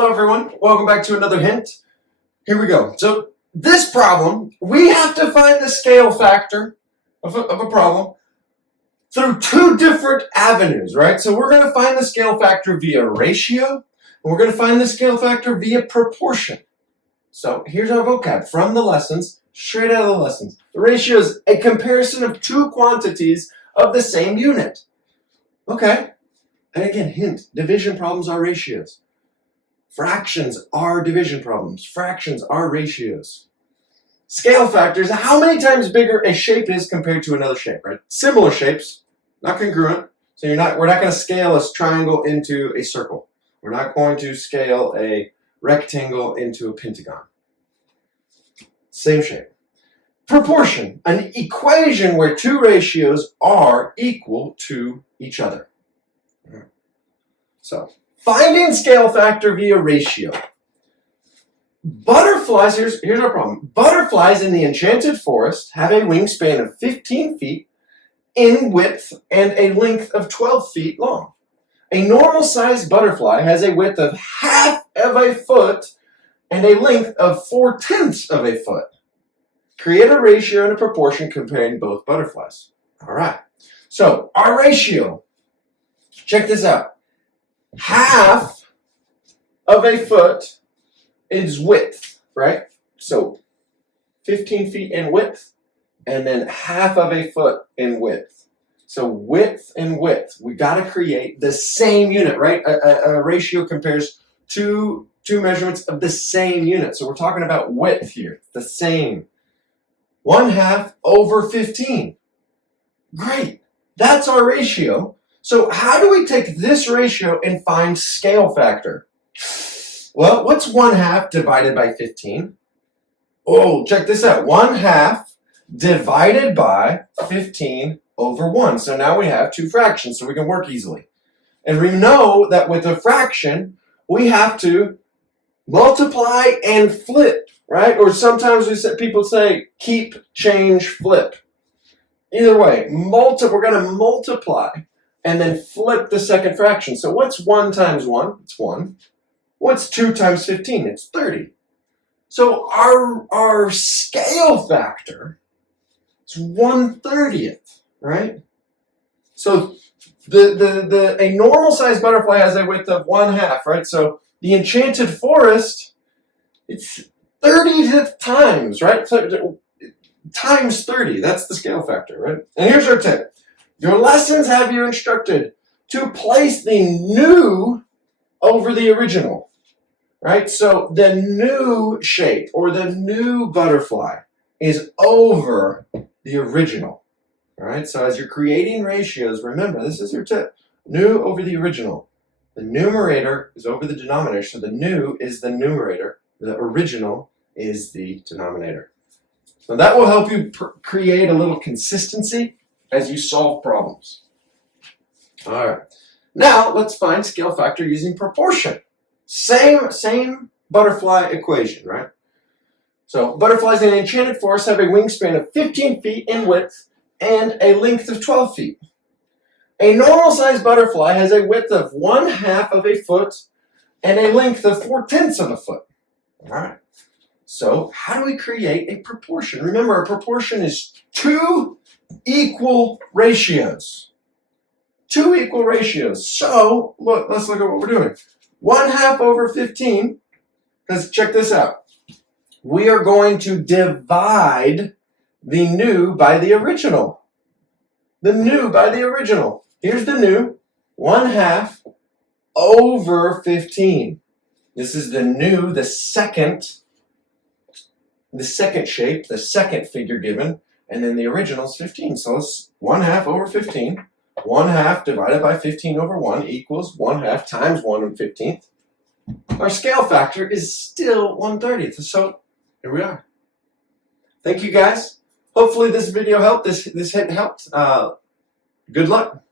Hello everyone, welcome back to another hint. Here we go. So this problem, we have to find the scale factor of a problem through two different avenues, right? So we're going to find the scale factor via ratio, and we're going to find the scale factor via proportion. So here's our vocab from the lessons, straight out of the lessons. The ratio is a comparison of two quantities of the same unit. Okay, and again, hint, division problems are ratios. Fractions are division problems. Fractions are ratios. Scale factors, how many times bigger a shape is compared to another shape, right? Similar shapes, not congruent. So we're not going to scale a triangle into a circle. We're not going to scale a rectangle into a pentagon. Same shape. Proportion, an equation where two ratios are equal to each other. So, finding scale factor via ratio. Butterflies, here's our problem. Butterflies in the Enchanted Forest have a wingspan of 15 feet in width and a length of 12 feet long. A normal-sized butterfly has a width of half of a foot and a length of 4/10 of a foot. Create a ratio and a proportion comparing both butterflies. All right. So, our ratio, check this out. Half of a foot is width, right? So 15 feet in width, and then half of a foot in width. So width and width, we got to create the same unit, right? A ratio compares two measurements of the same unit. So we're talking about width here, the same. 1/2 over 15. Great, that's our ratio. So how do we take this ratio and find scale factor? Well, what's 1/2 divided by 15? Oh, check this out. 1/2 divided by 15 over 1. So now we have two fractions, so we can work easily. And we know that with a fraction, we have to multiply and flip, right? Or sometimes people say keep, change, flip. Either way, we're going to multiply and then flip the second fraction. So what's 1 times 1? It's 1. What's 2 times 15? It's 30. So our scale factor is 1/30th, right? So a normal-sized butterfly has a width of 1/2, right? So the Enchanted Forest, it's 30 times, right? So, times 30, that's the scale factor, right? And here's our tip. Your lessons have you instructed to place the new over the original, right? So the new shape or the new butterfly is over the original, all right? So as you're creating ratios, remember, this is your tip. New over the original. The numerator is over the denominator, so the new is the numerator. The original is the denominator. So that will help you create a little consistency as you solve problems. All right. Now let's find scale factor using proportion. Same butterfly equation, right? So butterflies in an Enchanted Forest have a wingspan of 15 feet in width and a length of 12 feet. A normal-sized butterfly has a width of 1/2 of a foot and a length of 4/10 of a foot. All right. So how do we create a proportion? Remember, a proportion is two equal ratios. Two equal ratios. So let's look at what we're doing. 1/2 over 15, because check this out. We are going to divide the new by the original. The new by the original. Here's the new, 1/2 over 15. This is the new, the second shape, the second figure given, and then the original is 15. So it's 1/2 over 15. 1/2 divided by 15 over 1 equals 1/2 times 1/15. Our scale factor is still 1/30th. So here we are. Thank you guys. Hopefully this video helped. This hint helped. Good luck.